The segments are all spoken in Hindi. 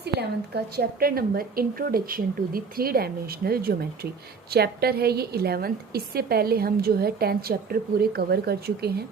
क्लास 11th का chapter number introduction to the three dimensional geometry chapter है ये 11th। इससे पहले हम जो है 10th चैप्टर पूरे कवर कर चुके हैं।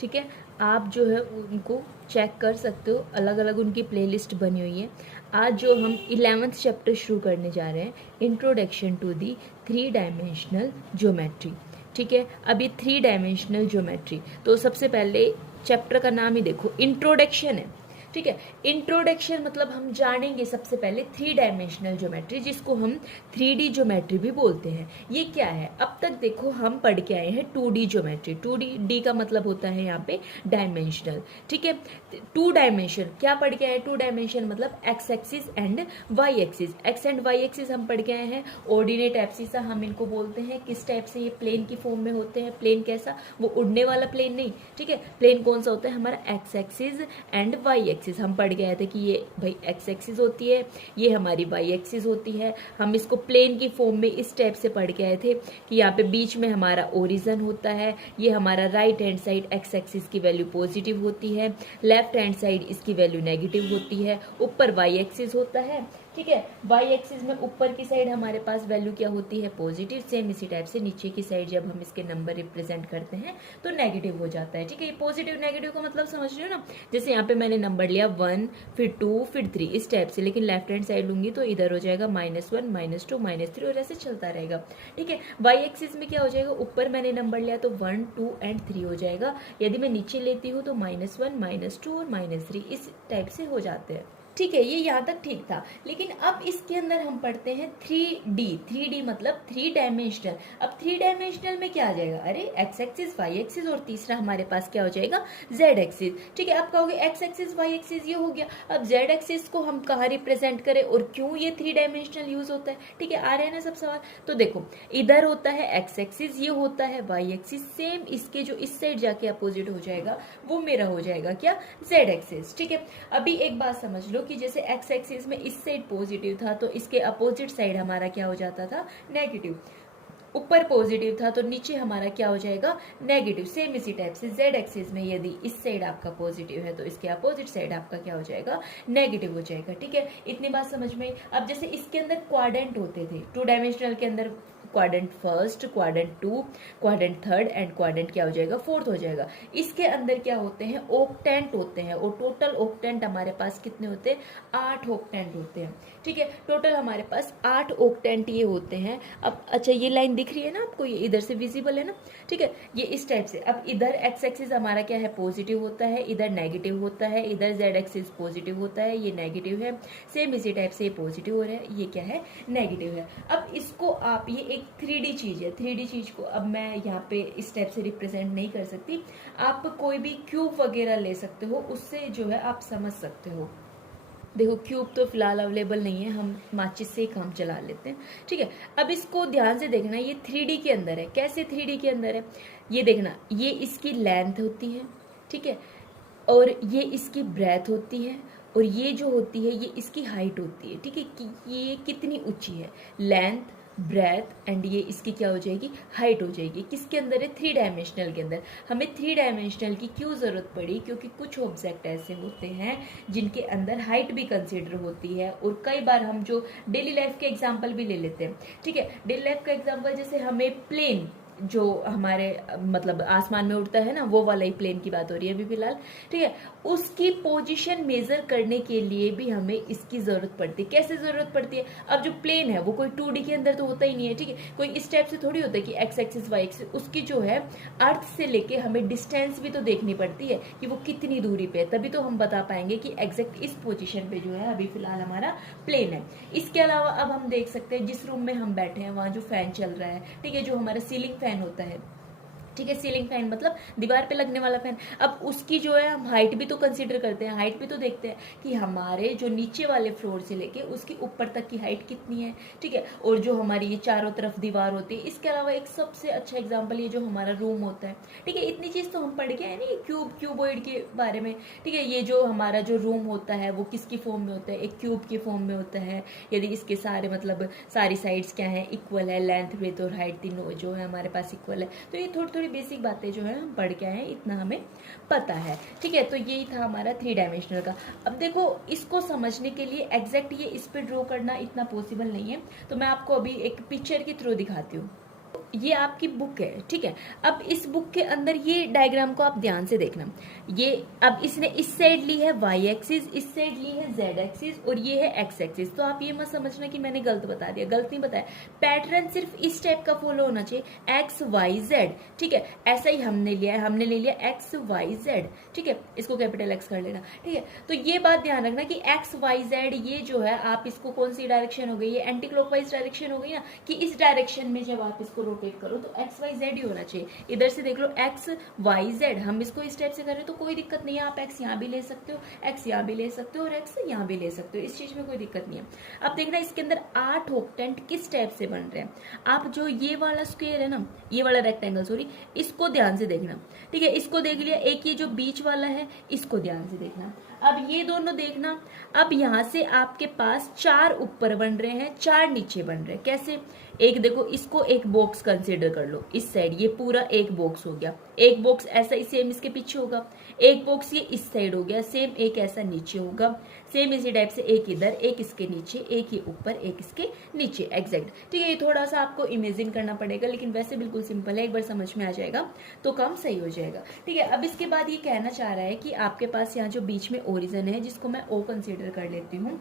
ठीक है, आप जो है उनको चेक कर सकते हो, अलग अलग उनकी प्लेलिस्ट बनी हुई है। आज जो हम 11th चैप्टर शुरू करने जा रहे हैं, introduction to the three dimensional geometry. ठीक है, अब ये थ्री डायमेंशनल ज्योमेट्री, तो सबसे पहले चैप्टर का नाम ही देखो, इंट्रोडक्शन है। ठीक है, इंट्रोडक्शन मतलब हम जानेंगे सबसे पहले थ्री डायमेंशनल ज्योमेट्री, जिसको हम 3D ज्योमेट्री भी बोलते हैं। ये क्या है? अब तक देखो हम पढ़ के आए हैं 2D ज्योमेट्री। 2D का मतलब होता है यहाँ पे डायमेंशनल। ठीक है, 2 डायमेंशन क्या पढ़ के आए? 2 डायमेंशन मतलब x axis and y axis. X and y axis हम पढ़ के आए हैं। ऑर्डिनेट एब्सिसा हम इनको बोलते हैं। किस टाइप से? ये प्लेन की फॉर्म में होते हैं। प्लेन कैसा? वो उड़ने वाला प्लेन नहीं। ठीक है, प्लेन कौन सा होता है? हमारा x axis and y axis. हम पढ़ गए थे कि ये भाई एक्स एक्सिस होती है, ये हमारी वाई एक्सिस होती है। हम इसको प्लेन की फॉर्म में इस टाइप से पढ़ गए थे कि यहाँ पे बीच में हमारा ओरिजिन होता है। ये हमारा right hand side x axis की वैल्यू पॉजिटिव होती है, लेफ्ट हैंड साइड इसकी वैल्यू नेगेटिव होती है। ऊपर वाई एक्सिस होता है। ठीक है, वाई एक्सिस में ऊपर की साइड हमारे पास वैल्यू क्या होती है? पॉजिटिव। सेम इसी टाइप से नीचे की साइड जब हम इसके नंबर रिप्रेजेंट करते हैं तो नेगेटिव हो जाता है। ठीक है, ये पॉजिटिव नेगेटिव का मतलब समझ रहे हो ना? जैसे यहाँ पे मैंने नंबर लिया 1, फिर 2, फिर 3 इस टाइप से, लेकिन लेफ्ट हैंड साइड लूंगी तो इधर हो जाएगा -1, -2, -3 और ऐसे चलता रहेगा। ठीक है, वाई एक्सिस में क्या हो जाएगा? ऊपर मैंने नंबर लिया तो 1, 2 एंड 3 हो जाएगा। यदि मैं नीचे लेती हूँ तो -1, -2 और -3 इस टाइप से हो जाते हैं। ठीक है, ये यहाँ तक ठीक था। लेकिन अब इसके अंदर हम पढ़ते हैं 3D। 3D मतलब 3 डायमेंशनल। अब 3 डायमेंशनल में क्या आ जाएगा? अरे एक्स एक्सिस, वाई एक्सिस और तीसरा हमारे पास क्या हो जाएगा? Z axis. ठीक है, अब कहोगे एक्स एक्सिस वाई एक्सिस ये हो गया, अब जेड एक्सिस को हम कहाँ रिप्रेजेंट करें और क्यों ये 3 डायमेंशनल यूज होता है? ठीक है, आ रहे हैं ना सब सवाल? तो देखो, इधर होता है एक्स एक्सिस, ये होता है वाई एक्सिस। सेम इसके जो इस साइड जाके अपोजिट हो जाएगा वो मेरा हो जाएगा क्या? Z axis. ठीक है, अभी एक बात समझ लो कि जैसे एक्स एक्सिस में इस साइड पॉजिटिव था तो इसके अपोजिट साइड हमारा क्या हो जाता था? नेगेटिव। ऊपर पॉजिटिव था तो नीचे हमारा क्या हो जाएगा? नेगेटिव। सेम इसी टाइप से जेड एक्सिस में यदि इस साइड आपका पॉजिटिव है तो इसके अपोजिट साइड आपका क्या हो जाएगा? नेगेटिव हो जाएगा। ठीक है, इतनी बात समझ में। अब जैसे इसके अंदर क्वाड्रेंट होते थे 2 डायमेंशनल के अंदर, quadrant first, quadrant 2, quadrant third and quadrant क्या हो जाएगा? फोर्थ हो जाएगा। इसके अंदर क्या होते हैं? ऑक्टेंट होते हैं। और टोटल ऑक्टेंट हमारे पास कितने होते हैं? 8 ऑक्टेंट होते हैं। ठीक है, टोटल हमारे पास 8 ऑक्टेंट ये होते हैं। अब अच्छा, ये लाइन दिख रही है ना आपको? ये इधर से विजिबल है ना? ठीक है, ये इस टाइप से। अब इधर एक्स एक्सिस हमारा क्या है? पॉजिटिव होता है, इधर नेगेटिव होता है, इधर जेड एक्सिस पॉजिटिव होता है, ये नेगेटिव है। सेम इसी टाइप से ये पॉजिटिव हो रहा है, ये क्या है? नेगेटिव है। अब इसको आप, ये एक 3D चीज है। 3D चीज को अब मैं यहाँ पे इस टाइप से रिप्रेजेंट नहीं कर सकती। आप कोई भी क्यूब वगैरह ले सकते हो, उससे जो है आप समझ सकते हो। देखो, क्यूब तो फिलहाल अवेलेबल नहीं है, हम माचिस से ही काम चला लेते हैं। ठीक है, अब इसको ध्यान से देखना, ये 3D के अंदर है। कैसे 3D के अंदर है? ये देखना, ये इसकी लेंथ होती है। ठीक है, और ये इसकी ब्रेथ होती है, और ये जो होती है ये इसकी हाइट होती है। ठीक है, कि ये कितनी ऊंची है? लेंथ, ब्रेथ एंड ये इसकी क्या हो जाएगी? हाइट हो जाएगी। किसके अंदर है? 3 डायमेंशनल के अंदर। हमें 3 डायमेंशनल की क्यों जरूरत पड़ी? क्योंकि कुछ ऑब्जेक्ट ऐसे होते हैं जिनके अंदर हाइट भी कंसीडर होती है। और कई बार हम जो डेली लाइफ के एग्जाम्पल भी ले लेते हैं। ठीक है, डेली लाइफ का एग्जाम्पल जैसे हमें प्लेन जो हमारे मतलब आसमान में उड़ता है ना, वो वाला ही प्लेन की बात हो रही है अभी फिलहाल। ठीक है, उसकी पोजीशन मेजर करने के लिए भी हमें इसकी जरूरत पड़ती है। कैसे जरूरत पड़ती है? अब जो प्लेन है वो कोई 2D के अंदर तो होता ही नहीं है। ठीक है, कोई इस टाइप से थोड़ी होता है कि एक्स एक्सिस वाई एक्सिस। उसकी जो है अर्थ से लेके हमें डिस्टेंस भी तो देखनी पड़ती है कि वो कितनी दूरी पे है, तभी तो हम बता पाएंगे कि एग्जैक्ट इस पोजिशन पे जो है अभी फिलहाल हमारा प्लेन है। इसके अलावा अब हम देख सकते हैं जिस रूम में हम बैठे हैं वहां जो फैन चल रहा है, ठीक है, जो हमारा सीलिंग फैन होता है। ठीक है, सीलिंग फैन मतलब दीवार पे लगने वाला फैन। अब उसकी जो है हम हाइट भी तो कंसीडर करते हैं, हाइट भी तो देखते हैं कि हमारे जो नीचे वाले फ्लोर से लेके उसकी ऊपर तक की हाइट कितनी है। ठीक है, और जो हमारी ये चारों तरफ दीवार होती है। इसके अलावा एक सबसे अच्छा एग्जाम्पल ये जो हमारा रूम होता है। ठीक है, इतनी चीज तो हम पढ़ के है नहीं, क्यूबॉइड के बारे में। ठीक है, ये जो हमारा जो रूम होता है वो किसकी फॉर्म में होता है? एक क्यूब की फॉर्म में होता है। यदि इसके सारे मतलब सारी साइड्स क्या है? इक्वल है, लेंथ, ब्रेथ और हाइट तीनों जो है हमारे पास इक्वल है, तो ये थोड़ी थोड़ी बेसिक बातें जो है हम पढ़ के आए हैं, इतना हमें पता है। ठीक है, तो यही था हमारा 3 डायमेंशनल का। अब देखो इसको समझने के लिए एग्जैक्ट ये इस पे ड्रॉ करना इतना पॉसिबल नहीं है, तो मैं आपको अभी एक पिक्चर के थ्रू दिखाती हूँ। ये आपकी बुक है, ठीक है। अब इस बुक के अंदर ये डायग्राम को आप ध्यान से देखना। ये अब इसने इस साइड ली है वाई एक्सिस, इस साइड ली है जेड एक्सिस, और ये है एक्स एक्सिस। तो आप ये मत समझना कि मैंने गलत बता दिया, गलत नहीं बताया। पैटर्न सिर्फ इस टाइप का फॉलो होना चाहिए, एक्स वाई जेड, ठीक है। ऐसा ही हमने लिया है, हमने ले लिया एक्स वाई जेड, ठीक है। इसको कैपिटल एक्स कर लेना, ठीक है। तो ये बात ध्यान रखना कि एक्स वाई जेड ये जो है, आप इसको कौन सी डायरेक्शन हो गई, ये एंटी क्लॉकवाइज डायरेक्शन हो गई ना, कि इस डायरेक्शन में जब आप इसको रोटेट करो तो एक्स वाई जेड ही होना चाहिए। इधर से देख लो एक्स वाई जेड, हम इसको इस टाइप से कर रहे हो तो कोई दिक्कत नहीं है, आप एक्स यहाँ भी ले सकते हो, एक्स यहाँ भी ले सकते हो, और एक्स यहाँ भी ले सकते हो, इस चीज में कोई दिक्कत नहीं है। अब देखना इसके अंदर 8 ऑक्टेंट किस टाइप से बन रहे हैं। आप जो ये वाला स्क्वायर है ना, ये वाला रेक्टेंगल सॉरी, इसको ध्यान से देखना, ठीक है। इसको देख लिया, एक ये जो बीच वाला है इसको ध्यान से देखना। अब ये दोनों देखना, अब यहां से आपके पास 4 ऊपर बन रहे हैं, 4 नीचे बन रहे हैं। कैसे? एक देखो, इसको एक बॉक्स कंसीडर कर लो, इस साइड ये पूरा एक बॉक्स हो गया, एक बॉक्स ऐसा ही सेम इसके पीछे होगा, एक बॉक्स ये इस साइड हो गया, सेम एक ऐसा नीचे होगा, सेम इसी टाइप से एक इधर, एक इसके नीचे, एक ये ऊपर, एक इसके नीचे, एग्जैक्ट, ठीक है। ये थोड़ा सा आपको इमेजिन करना पड़ेगा, लेकिन वैसे बिल्कुल सिंपल है, एक बार समझ में आ जाएगा तो काम सही हो जाएगा, ठीक है। अब इसके बाद ये कहना चाह रहा है कि आपके पास यहाँ जो बीच में ओरिजिन है, जिसको मैं ओ कंसीडर कर लेती हूँ।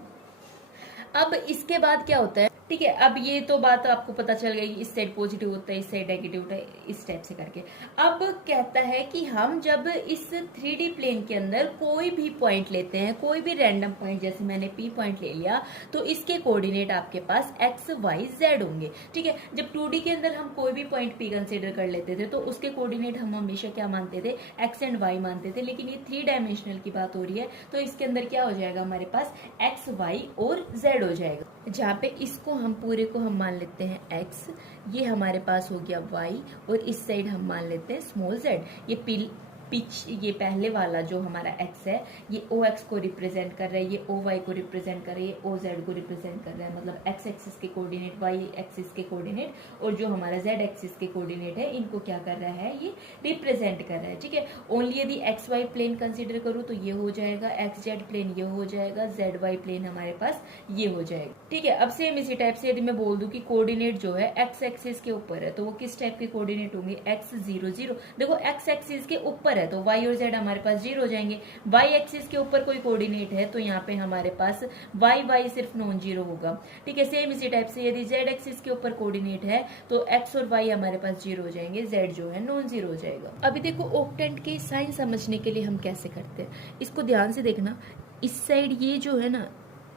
अब इसके बाद क्या होता है, ठीक है। अब ये तो बात आपको पता चल गई, इस साइड पॉजिटिव होता है, इस साइड नेगेटिव होता है, इस टाइप से करके। अब कहता है कि हम जब इस 3D प्लेन के अंदर कोई भी पॉइंट लेते हैं, कोई भी रैंडम पॉइंट, जैसे मैंने P पॉइंट ले लिया, तो इसके कोऑर्डिनेट आपके पास x, y, z होंगे, ठीक है। जब 2D के अंदर हम कोई भी पॉइंट P कंसिडर कर लेते थे तो उसके कोऑर्डिनेट हम हमेशा क्या मानते थे, x एंड y मानते थे। लेकिन ये 3 डायमेंशनल की बात हो रही है, तो इसके अंदर क्या हो जाएगा, हमारे पास x, y और z हो जाएगा। जहाँ पे इसको हम पूरे को हम मान लेते हैं x, ये हमारे पास हो गया y, और इस साइड हम मान लेते हैं स्मॉल z। ये ये पहले वाला जो हमारा x है, ये OX को रिप्रेजेंट कर रहा है, ये OY को रिप्रेजेंट कर रहा है, ये OZ को रिप्रेजेंट कर रहा है। मतलब x एक्सिस के कोऑर्डिनेट, y एक्सिस के कोऑर्डिनेट, और जो हमारा z एक्सिस के कोऑर्डिनेट है, इनको क्या कर रहा है, ये रिप्रेजेंट कर रहा है, ठीक है। ओनली यदि XY प्लेन कंसिडर करूँ तो ये हो जाएगा, XZ प्लेन ये हो जाएगा, ZY प्लेन हमारे पास ये हो जाएगा, ठीक है। अब सेम इसी टाइप से यदि मैं बोल दूं कि कोऑर्डिनेट जो है x एक्सिस के ऊपर है, तो वो किस टाइप के कोऑर्डिनेट होंगे, x 0 0। देखो x एक्सिस के ऊपर है तो y और z हमारे पास 0 हो जाएंगे। y एक्सिस के ऊपर कोई कोऑर्डिनेट है तो यहाँ पे हमारे पास y सिर्फ नॉन जीरो होगा, ठीक है। सेम इसी टाइप से यदि z एक्सिस के ऊपर कोऑर्डिनेट है तो x और y हमारे पास 0 हो जाएंगे, z जो है नॉन जीरो हो जाएगा। अभी देखो ऑक्टेंट के साइन समझने के लिए हम कैसे करते हैं, इसको ध्यान से देखना। इस साइड ये जो है ना,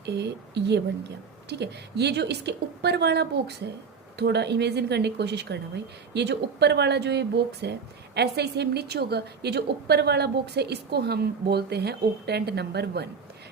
ये बन गया, ठीक है। ये जो इसके ऊपर वाला बॉक्स है, थोड़ा इमेजिन करने की कोशिश करना भाई, ये जो ऊपर वाला जो ये बॉक्स है, ऐसा ही सेम नीचे होगा। ये जो ऊपर वाला बॉक्स है, इसको हम बोलते हैं ऑक्टेंट नंबर 1,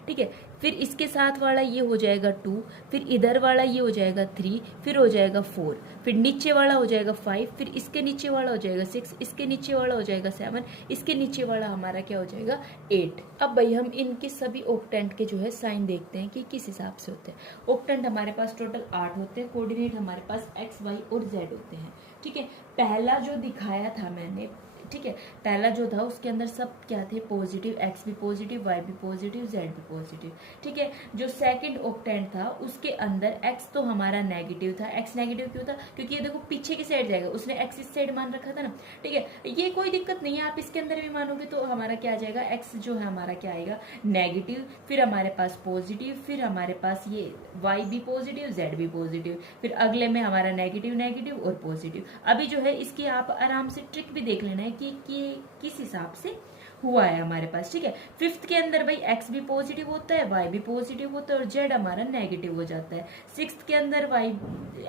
ठीक है। फिर इसके साथ वाला ये हो जाएगा 2, फिर इधर वाला ये हो जाएगा 3, फिर हो जाएगा 4, फिर नीचे वाला हो जाएगा 5, फिर इसके नीचे वाला हो जाएगा 6, इसके नीचे वाला हो जाएगा 7, इसके नीचे वाला हमारा क्या हो जाएगा 8। अब भाई हम इनके सभी ऑक्टेंट के जो है साइन देखते हैं कि किस हिसाब से होते हैं। ऑक्टेंट हमारे पास टोटल 8 होते हैं, कोऑर्डिनेट हमारे पास x, y और z होते हैं, ठीक है। पहला जो दिखाया था मैंने, ठीक है, पहला जो था उसके अंदर सब क्या थे, पॉजिटिव, x भी पॉजिटिव, y भी पॉजिटिव, z भी पॉजिटिव, ठीक है। जो सेकंड ऑक्टेंट था उसके अंदर x तो हमारा नेगेटिव था। x नेगेटिव क्यों था, क्योंकि ये देखो पीछे की साइड जाएगा, उसने x इस साइड मान रखा था ना, ठीक है। ये कोई दिक्कत नहीं है, आप इसके अंदर भी मानोगे तो हमारा क्या आ जाएगा, x जो है हमारा क्या आएगा नेगेटिव, फिर हमारे पास पॉजिटिव, फिर हमारे पास ये y भी पॉजिटिव, z भी पॉजिटिव, फिर अगले में हमारा नेगेटिव नेगेटिव और पॉजिटिव। अभी जो है इसकी आप आराम से ट्रिक भी देख लेना है कि किस हिसाब से हुआ है हमारे पास, ठीक है। फिफ्थ के अंदर भाई x भी पॉजिटिव होता है, y भी पॉजिटिव होता है और z हमारा नेगेटिव हो जाता है। सिक्स्थ के अंदर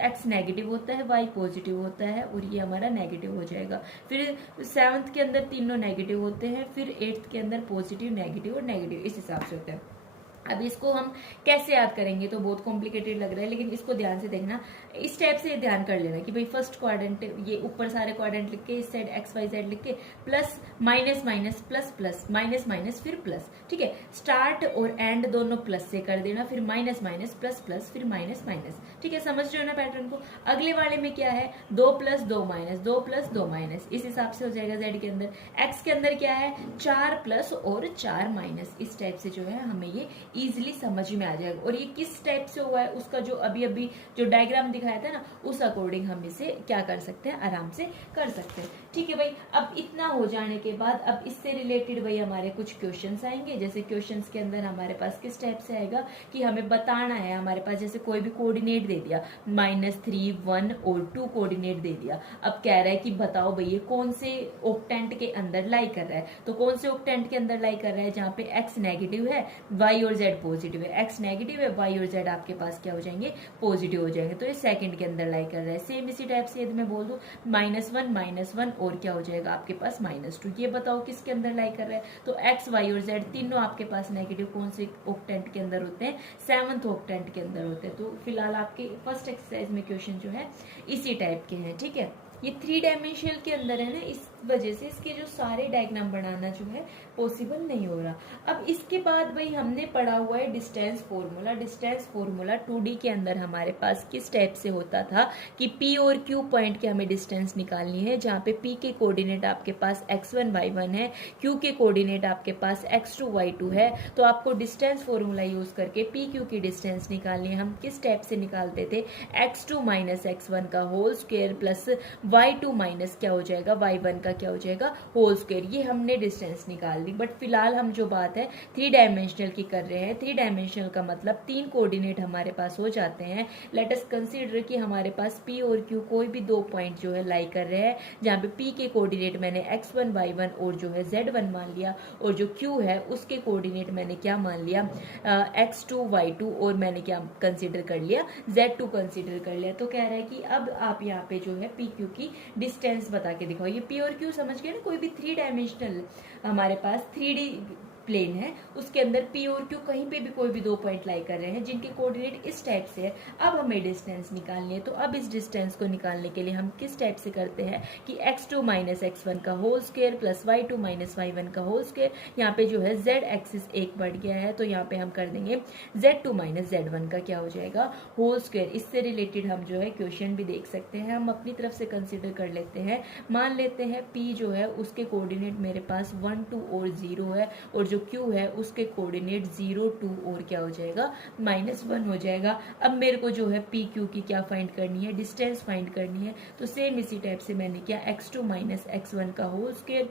x नेगेटिव होता है, y पॉजिटिव होता है और ये हमारा नेगेटिव हो जाएगा। फिर सेवंथ के अंदर तीनों नेगेटिव होते हैं, फिर एट्थ के अंदर पॉजिटिव, नेगेटिव और नेगेटिव, इस हिसाब से होता है। अब इसको हम कैसे याद करेंगे, तो बहुत कॉम्प्लिकेटेड लग रहा है, लेकिन इसको ध्यान से देखना, इस टाइप से ध्यान कर लेना कि भाई फर्स्ट क्वाड्रेंट, ये ऊपर सारे क्वाड्रेंट लिख के, इस साइड एक्स वाई जेड लिख के, plus minus minus plus plus minus minus फिर प्लस, ठीक है। स्टार्ट और एंड दोनों प्लस से कर देना, फिर माइनस माइनस प्लस प्लस फिर माइनस माइनस, ठीक है। समझ रहे हो ना पैटर्न को। अगले वाले में क्या है, 2 प्लस 2 माइनस, 2 प्लस 2 माइनस, इस हिसाब से हो जाएगा जेड के अंदर। एक्स के अंदर क्या है, 4 प्लस और 4 माइनस, इस टाइप से जो है हमें ये इजिली समझ में आ जाएगा। और ये किस टाइप से हुआ है, उसका जो अभी अभी जो डायग्राम दिखाया था ना, उस अकॉर्डिंग हम इसे क्या कर सकते हैं, आराम से कर सकते हैं, ठीक है भाई। अब इतना हो जाने के बाद अब इससे रिलेटेड भाई हमारे कुछ क्वेश्चंस आएंगे। जैसे क्वेश्चंस के अंदर हमारे पास किस टाइप से आएगा कि हमें बताना है, हमारे पास जैसे कोई भी कोऑर्डिनेट दे दिया, -3, 1 और 2 कोऑर्डिनेट दे दिया। अब कह रहा है कि बताओ भैया कौन से ऑक्टेंट के अंदर लाई कर रहा है। तो कौन से ऑक्टेंट के अंदर लाई कर रहा है, जहाँ पे एक्स नेगेटिव है, वाई और जेड पॉजिटिव है। एक्स नेगेटिव है, वाई और जेड आपके पास क्या हो जाएंगे, पॉजिटिव हो जाएंगे। तो ये सेकंड के अंदर लाई कर रहा है। सेम इसी टाइप से यदि मैं बोल दूं -1 और क्या हो जाएगा आपके पास -2, ये बताओ किसके अंदर लाई कर रहा है। तो एक्स वाई और जेड तीनों आपके पास नेगेटिव कौन से ऑक्टेंट के अंदर होते हैं, 7th ऑक्टेंट के अंदर होते हैं। तो फिलहाल आपके फर्स्ट एक्सरसाइज में क्वेश्चन जो है इसी टाइप के हैं, ठीक है। ये 3 डायमेंशनल के अंदर है ना, इस वजह से इसके जो सारे डायग्राम बनाना जो है पॉसिबल नहीं हो रहा। अब इसके बाद भाई हमने पढ़ा हुआ है distance formula. Distance formula 2D के अंदर हमारे पास किस टाइप से होता था कि P और Q पॉइंट की हमें डिस्टेंस निकालनी है, जहाँ पे P के कोऑर्डिनेट आपके पास x1 y1 है, Q के कोऑर्डिनेट आपके पास x2 y2 है। तो आपको डिस्टेंस फॉर्मूला यूज करके P Q की डिस्टेंस निकालनी है। हम किस टाइप से निकालते थे, x2 माइनस x1 का whole square plus y2 minus क्या हो जाएगा, y1 का क्या हो जाएगा, होल स्क्वायर। ये हमने डिस्टेंस निकाल दी। बट फिलहाल हम जो बात है 3 डायमेंशनल की कर रहे हैं। 3 डायमेंशनल का मतलब 3 कोऑर्डिनेट हमारे पास हो जाते हैं। लेट अस कंसीडर कि हमारे पास P और Q कोई भी 2 पॉइंट जो है लाई कर रहे हैं, जहाँ पे P के कोऑर्डिनेट मैंने x1 y1 और जो है z1 मान लिया, और जो Q है उसके कोऑर्डिनेट मैंने क्या मान लिया, x2 y2, और मैंने क्या कंसीडर कर लिया, z2 कंसीडर कर लिया। तो कह रहा है कि अब आप यहाँ पे जो है P Q की डिस्टेंस बता के दिखाओ। ये P और Q समझ गए ना, कोई भी 3 डायमेंशनल हमारे पास 3D प्लेन है, उसके अंदर P और Q कहीं पे भी कोई भी 2 पॉइंट लाई कर रहे हैं जिनके कोऑर्डिनेट इस टाइप से है। अब हमें डिस्टेंस निकालनी है। तो अब इस डिस्टेंस को निकालने के लिए हम किस टाइप से करते हैं कि x2 माइनस x1 का whole square plus y2 minus y1 का होल स्क्वायर। यहाँ पे जो है z एक्सिस 1 बढ़ गया है, तो यहाँ पे हम कर देंगे z2 माइनस z1 का क्या हो जाएगा, होल स्क्वायर। इससे रिलेटेड हम जो है क्वेश्चन भी देख सकते हैं। हम अपनी तरफ से कंसिडर कर लेते हैं। मान लेते हैं P जो है उसके कोऑर्डिनेट मेरे पास 1 2 और 0 है, और जो Q है उसके कोऑर्डिनेट 0 2 और क्या हो जाएगा, -1 हो जाएगा। अब मेरे को जो है P Q की क्या फाइंड करनी है, डिस्टेंस फाइंड करनी है। तो सेम इसी टाइप से मैंने क्या, x2 माइनस x1 का होल स्क्वायर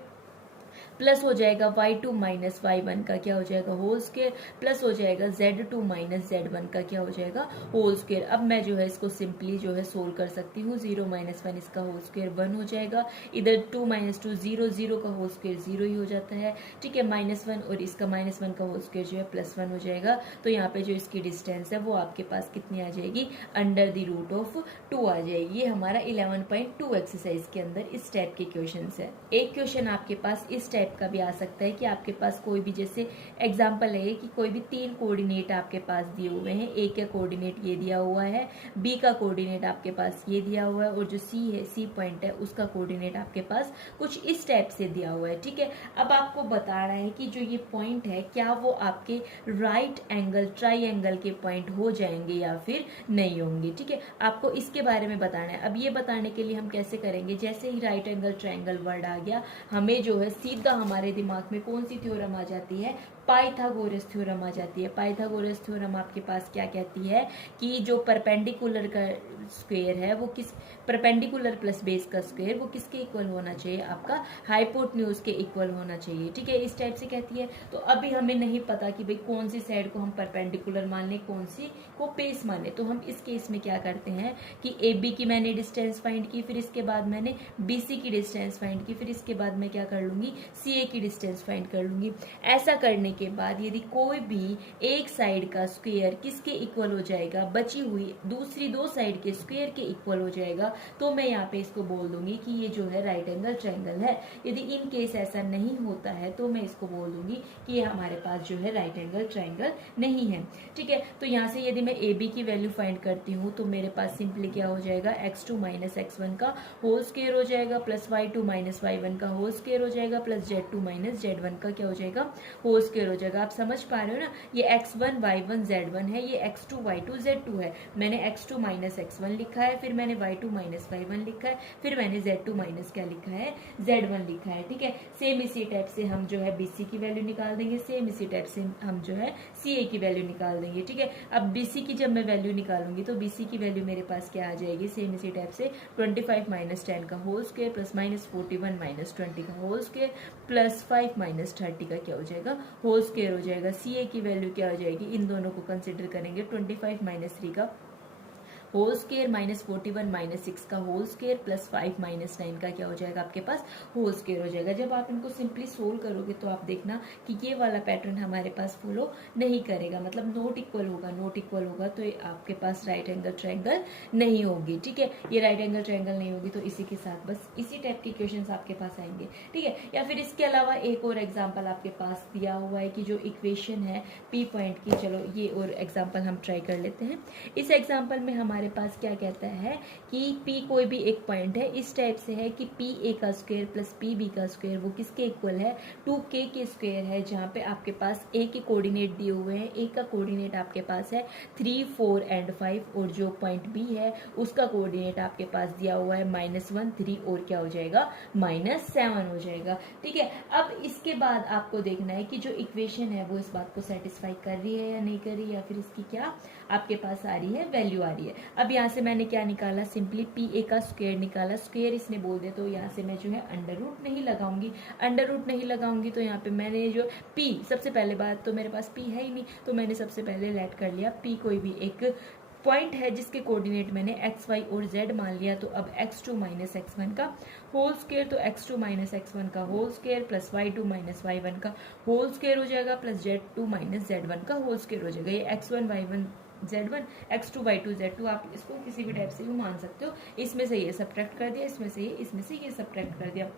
प्लस हो जाएगा y2 माइनस y1 का क्या हो जाएगा, होल स्क्वायर, प्लस हो जाएगा z2 माइनस z1 का क्या हो जाएगा, होल स्क्वायर। अब मैं जो है इसको सिंपली जो है सोल्व कर सकती हूँ। 0 माइनस 1 इसका होल स्क्वायर 1 हो जाएगा, इधर 2 माइनस 2 0 0 का होल स्क्वायर 0 ही हो जाता है, ठीक है। -1 और इसका -1 का होल स्क्वायर जो है +1 हो जाएगा। तो यहाँ पे जो इसकी डिस्टेंस है वो आपके पास कितनी आ जाएगी, √2 आ जाएगी। ये हमारा 11.2 एक्सरसाइज के अंदर इस टाइप के क्वेश्चन है। एक क्वेश्चन आपके पास इस टाइप का भी आ सकता है कि आपके पास कोई भी, जैसे एग्जांपल है कि कोई भी 3 कोऑर्डिनेट आपके पास दिए हुए हैं। ए का कोऑर्डिनेट ये दिया हुआ है, बी का कोऑर्डिनेट आपके पास ये दिया हुआ है, और जो सी है, सी पॉइंट है, उसका कोऑर्डिनेट आपके पास कुछ इस टाइप से दिया हुआ है, ठीक है। अब आपको बताना है कि जो ये पॉइंट है क्या वो आपके राइट एंगल ट्राइंगल के पॉइंट हो जाएंगे या फिर नहीं होंगे, ठीक है। आपको इसके बारे में बताना है। अब ये बताने के लिए हम कैसे करेंगे, जैसे ही राइट एंगल ट्राइंगल वर्ड आ गया, हमें जो है सीधा हमारे दिमाग में कौन सी थ्योरम आ जाती है, पाइथागोरस थ्योरम आ जाती है। पाइथागोरस थ्योरम आपके पास क्या कहती है कि जो परपेंडिकुलर का स्क्वायर है वो किस, परपेंडिकुलर प्लस बेस का स्क्वायर वो किसके इक्वल होना चाहिए, आपका हाइपोटेन्यूज के इक्वल होना चाहिए, ठीक है। इस टाइप से कहती है। तो अभी हमें नहीं पता कि भाई कौन सी साइड को हम परपेंडिकुलर मान लें, कौन सी को बेस मान लें। तो हम इस केस में क्या करते हैं कि AB की मैंने डिस्टेंस फाइंड की, फिर इसके बाद मैंने BC की डिस्टेंस फाइंड की, फिर इसके बाद मैं क्या कर लूंगी, CA की डिस्टेंस फाइंड कर लूंगी। ऐसा करने के बाद यदि कोई भी एक साइड का स्क्वायर किसके इक्वल हो जाएगा, बची हुई दूसरी दो साइड के स्क्वायर के इक्वल हो जाएगा, तो मैं यहाँ पे इसको बोल दूंगी कि ये जो है राइट एंगल ट्रायंगल है। यदि इन केस ऐसा नहीं होता है तो मैं इसको बोल दूंगी कि ये हमारे पास जो है राइट एंगल ट्रायंगल नहीं है। ठीक है, तो यहाँ से यदि मैं ए बी की वैल्यू फाइंड करती हूँ तो मेरे पास सिंपली क्या हो जाएगा, x2 माइनस x1 का होल स्क्वायर हो जाएगा प्लस y2 माइनस y1 का होल स्क्वायर हो जाएगा प्लस z2 माइनस z1 का क्या हो जाएगा, होल स्क्वायर हो जाएगा। आप समझ पा रहे हो ना, ये x1 y1 z1 है, ये x2 y2 z2 है। मैंने x2 माइनस x1 लिखा है, फिर मैंने y2 माइनस y1 लिखा है, फिर मैंने z2 माइनस क्या लिखा है, z1 लिखा है। ठीक है, सेम इसी टाइप से हम जो है BC की वैल्यू निकाल देंगे, सेम इसी टाइप से हम जो है CA की वैल्यू निकाल देंगे। ठीक है, अब BC की जब मैं वैल्यू निकालूंगी तो BC की वैल्यू मेरे पास क्या आ जाएगी, सेम इसी टाइप से 25 माइनस 10 का whole square plus minus 41 minus 20 का होल स्क्वायर प्लस 5 माइनस 30 का क्या हो जाएगा, होल स्क्वायर हो जाएगा। CA की वैल्यू क्या हो जाएगी, इन दोनों को कंसिडर करेंगे, 25 माइनस 3 का होल स्क्वायर माइनस 41 माइनस 6 का होल स्क्वायर प्लस 5 माइनस 9 का क्या हो जाएगा आपके पास, होल स्क्वायर हो जाएगा। जब आप इनको सिंपली सोल्व करोगे तो आप देखना कि ये वाला पैटर्न हमारे पास फॉलो नहीं करेगा, मतलब नॉट इक्वल होगा, नॉट इक्वल होगा तो आपके पास राइट एंगल ट्रायंगल नहीं होगी। ठीक है, ये राइट एंगल ट्रायंगल नहीं होगी तो इसी के साथ बस इसी टाइप के क्वेश्चंस आपके पास आएंगे। ठीक है, या फिर इसके अलावा एक और एग्जाम्पल आपके पास दिया हुआ है कि जो इक्वेशन है P पॉइंट की, चलो ये और एग्जाम्पल हम ट्राई कर लेते हैं। इस एग्जाम्पल में हमारे पास क्या कहता है कि P कोई भी एक पॉइंट है, इस टाइप से है कि PA का स्क्वायर प्लस PB का स्क्वायर वो किसके इक्वल है, 2K के स्क्वायर है, जहाँ पे आपके पास A के कोऑर्डिनेट दिए हुए हैं। A का कोऑर्डिनेट आपके पास है 3, 4 एंड 5 और जो पॉइंट B है उसका कोऑर्डिनेट आपके पास दिया हुआ है -1, 3 और क्या हो जाएगा, -7 हो जाएगा। ठीक है, अब इसके बाद आपको देखना है कि जो इक्वेशन है वो इस बात को सेटिस्फाई कर रही है या नहीं कर रही है, या फिर इसकी क्या आपके पास आ रही है, वैल्यू आ रही है। अब यहाँ से मैंने क्या निकाला, सिंपली PA का स्क्वायर निकाला। स्क्वायर इसने बोल दिया तो यहाँ से मैं जो है अंडर रूट नहीं लगाऊंगी, अंडर रूट नहीं लगाऊंगी तो यहाँ पे मैंने जो P, सबसे पहले बात तो मेरे पास P है ही नहीं, तो मैंने सबसे पहले लेट कर लिया P कोई भी एक पॉइंट है जिसके कोऑर्डिनेट मैंने x, y और z मान लिया। तो अब x2 माइनस x1 का होल स्क्वायर, तो x2 माइनस x1 का whole square plus y2 minus y1 का होल स्क्वायर हो जाएगा प्लस z2 माइनस z1 का होल स्क्वायर हो जाएगा। ये x1 y1 z1, x2 y2 z2 आप इसको किसी भी टाइप से भी मान सकते हो। इसमें से ये सब्ट्रैक्ट कर दिया, इसमें से ये सब्ट्रैक्ट कर दिया।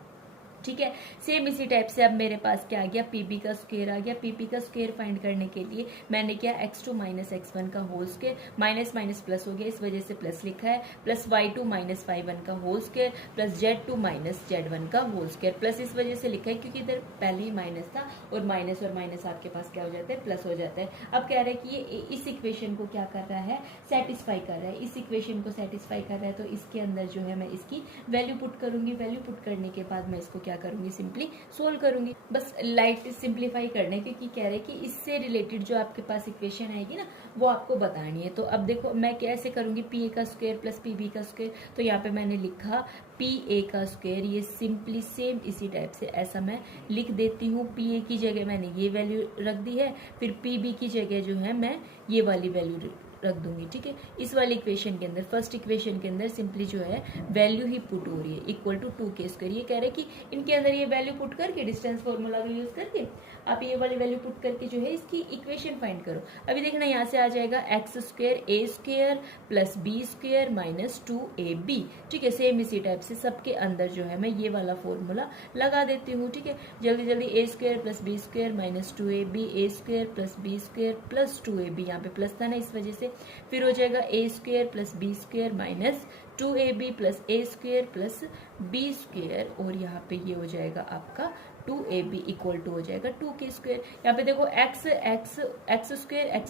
ठीक है, सेम इसी टाइप से अब मेरे पास क्या आ गया, PB का स्क्वायर आ गया। PB का स्क्वायर फाइंड करने के लिए मैंने क्या, x2 माइनस x1 का whole square, minus minus plus हो गया इस वजह से प्लस लिखा है, प्लस y2 माइनस y1 का whole square plus z2 minus z1 का होल स्क्वायर, प्लस इस वजह से लिखा है क्योंकि इधर पहले ही माइनस था और माइनस आपके पास क्या हो जाता है, प्लस हो जाता है। अब कह रहा है कि ये इस इक्वेशन को क्या कर रहा है, सेटिस्फाई कर रहा है, इस इक्वेशन को सेटिस्फाई कर रहा है। तो इसके अंदर जो है मैं इसकी वैल्यू पुट करूंगी, वैल्यू पुट करने के बाद मैं इसको क्या करूंगी, सिंपली सोल्व करूंगी। बस लाइट सिंप्लीफाई करने क्योंकि कह रहे कि इससे रिलेटेड जो आपके पास इक्वेशन आएगी ना वो आपको बतानी है। तो अब देखो मैं कैसे करूंगी, PA का स्क्वायर प्लस PB का स्क्वायर, तो यहाँ पे मैंने लिखा PA का स्क्वायर, ये सिंपली सेम इसी टाइप से ऐसा मैं लिख देती हूँ। PA की जगह मैंने ये वैल्यू रख दी है, फिर PB की जगह जो है मैं ये वाली वैल्यू रख दूंगी। ठीक है, इस वाली इक्वेशन के अंदर, फर्स्ट इक्वेशन के अंदर सिंपली जो है वैल्यू ही पुट हो रही है, इक्वल टू 2K स्क्वायर। ये कह रहे हैं कि इनके अंदर ये वैल्यू पुट करके डिस्टेंस फॉर्मूला का यूज करके आप ये वाली वैल्यू पुट करके जो है इसकी इक्वेशन फाइंड करो। अभी देखना यहाँ से आ जाएगा x square a square plus b square minus 2ab। ठीक है, सेम इसी टाइप से सबके अंदर जो है मैं ये वाला फॉर्मूला लगा देती हूँ। ठीक है, जल्दी जल्दी a square plus b square minus 2ab, a square plus b square plus 2ab, यहाँ पे प्लस था ना इस वजह से, फिर हो जाएगा a square plus b square minus 2ab plus a square plus b square, और यहाँ पे ये हो जाएगा आपका 2ab इक्वल टू हो जाएगा 2K स्क्वायर। यहाँ पे देखो x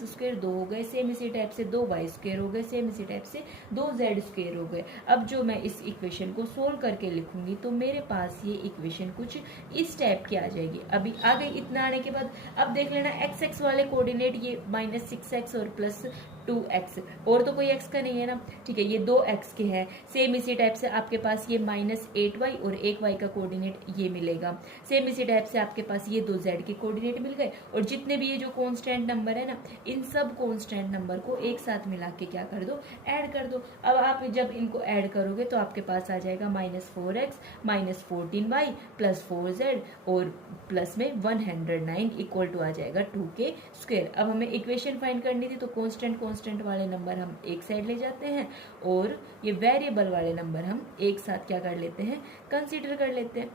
स्क्वायर 2 हो गए, सेम इसी टाइप से 2y स्क्वायर हो गए, सेम इसी टाइप से 2z स्क्वायर हो गए। अब जो मैं इस इक्वेशन को सोल्व करके लिखूंगी तो मेरे पास ये इक्वेशन कुछ इस टाइप की आ जाएगी। अभी आ गई, इतना आने के बाद अब देख लेना x वाले कोऑर्डिनेट ये -6x और प्लस 2x, और तो कोई x का नहीं है ना। ठीक है, ये 2x के हैं, सेम इसी टाइप से आपके पास ये -8y और 1y का कोऑर्डिनेट ये मिलेगा। सेम सेम इसी टाइप से आपके पास ये दो z के कोऑर्डिनेट मिल गए, और जितने भी ये जो कांस्टेंट नंबर है ना, इन सब कांस्टेंट नंबर को एक साथ मिला के क्या कर दो, ऐड कर दो। अब आप जब इनको ऐड करोगे तो आपके पास आ जाएगा -4x -14y + 4z और प्लस में 109 इक्वल टू आ जाएगा 2k²। अब हमें इक्वेशन फाइंड करनी थी, तो कांस्टेंट वाले नंबर हम एक साइड ले जाते हैं और ये वेरिएबल वाले नंबर हम एक साथ क्या कर लेते हैं, कंसीडर कर लेते हैं।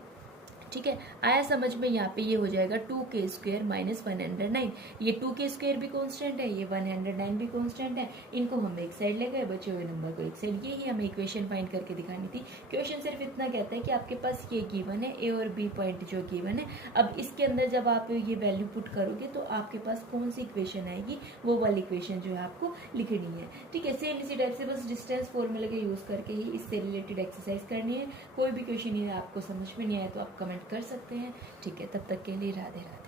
ठीक है, आया समझ में। यहाँ पे ये हो जाएगा 2k² - 109। ये 2k² भी कांस्टेंट है, ये 109 भी कांस्टेंट है, इनको हम एक साइड ले गए, बचे हुए नंबर को एक साइड। ये ही हमें इक्वेशन फाइंड करके दिखानी थी। क्वेश्चन सिर्फ इतना कहता है कि आपके पास ये गिवन है, ए और बी पॉइंट जो गिवन है। अब इसके अंदर जब आप ये वैल्यू पुट करोगे तो आपके पास कौन सी इक्वेशन आएगी, वो वाली इक्वेशन जो है आपको लिखनी है। ठीक है, सेम इसी टाइप से बस डिस्टेंस फॉर्मूला का यूज करके ही इससे रिलेटेड एक्सरसाइज करनी है। कोई भी क्वेश्चन ये आपको समझ में नहीं आया तो आप कमेंट कर सकते हैं। ठीक है, तब तक के लिए राधे राधे।